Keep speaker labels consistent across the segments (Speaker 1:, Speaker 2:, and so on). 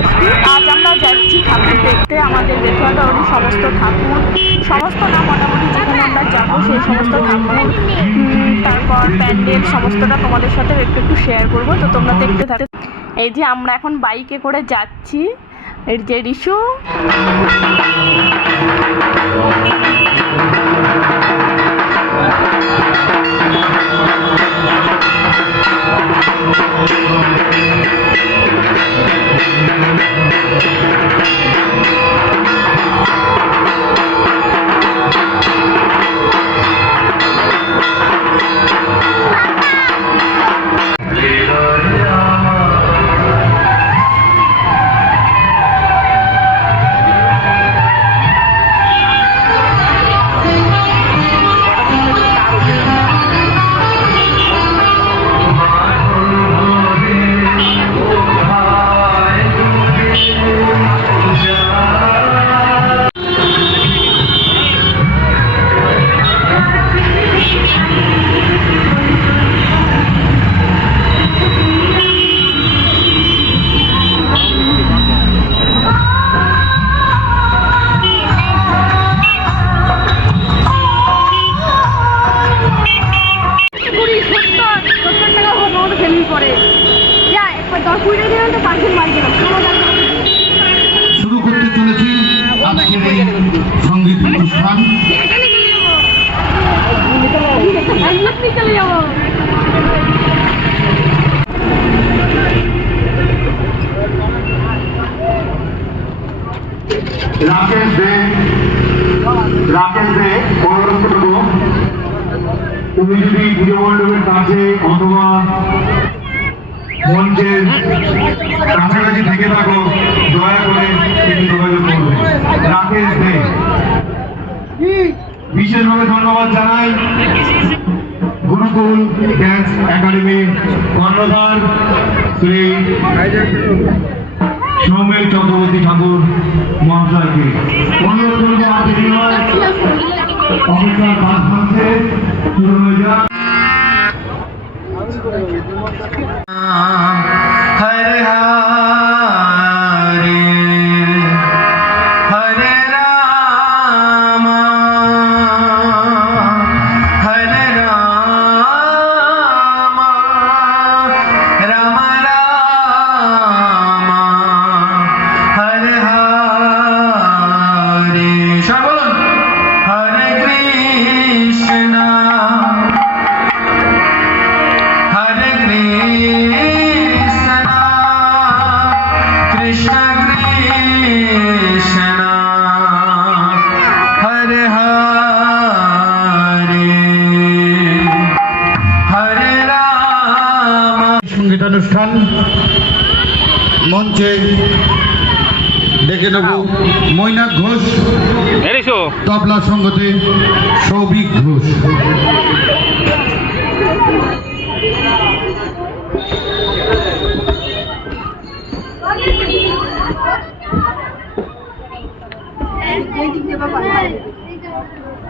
Speaker 1: ষষ্ঠী আজ আমরা যাচ্ছি ঠাকুর দেখতে। আমাদের বেথুয়াটাউরি সমস্ত ঠাকুর। সমস্ত না, মোটামুটি যেখানে আমরা যাব সেই সমস্ত ঠাকুর। তারপর প্যান্ডেল সমস্তটা তোমাদের সাথে একটু একটু শেয়ার করব। তো তোমরা দেখতে থাকো। এই যে আমরা এখন বাইকে করে যাচ্ছি। এর যে রিসু
Speaker 2: রাকেশ দে। রাকেশ দে অনুরোধ করব পুজো মণ্ডপের কাছে অথবা মঞ্চের কাছাকাছি থেকে থাকো, দয়া করে একটু যোগাযোগ করবে। রাকেশ দে। বিশেষভাবে ধন্যবাদ জানাই গুরুকুল ড্যান্স একাডেমির কর্ণধার শ্রী সৌমেন চক্রবর্তী ঠাকুর মহাশয়কে। অনুরোধ করব অপেক্ষার মাসে শুরু হয়ে যাক। সঙ্গীতানুষ্ঠান মঞ্চে ডেকে নেব মৈনাক ঘোষ তবলা সঙ্গতে সৌভিক ঘোষ।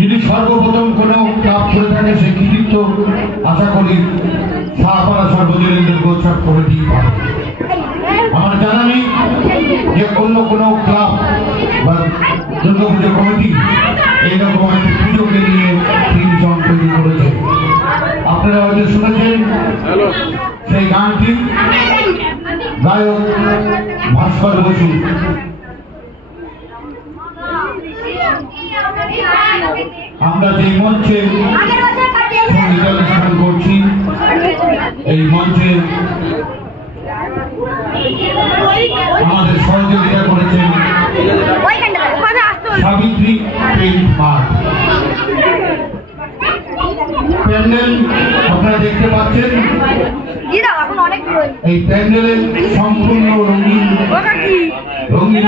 Speaker 2: যদি সর্বপ্রথম কোনো ক্লাব করে থাকে, সেই কৃতিত্ব আশা করি সাহাপাড়া সর্বজনীন দুর্গোৎসব পাবে। আমার জানা নেই যে অন্য কোনো ক্লাব বা দুর্গাপুজো কমিটি এইরকম একটি পুজোকে নিয়ে থিম সং তৈরি করেছে। আপনারা হয়তো শুনেছেন সেই গানটি গায়ক ভাস্কর বসু আমরা যে মঞ্চে সঙ্গীতানুষ্ঠান করছি এই মঞ্চে আমাদের সহযোগিতা করেছেন সাবিত্রী প্যান্ডেল আপনারা দেখতে পাচ্ছেন। এই প্যান্ডেলের সম্পূর্ণ রঙিন রঙিন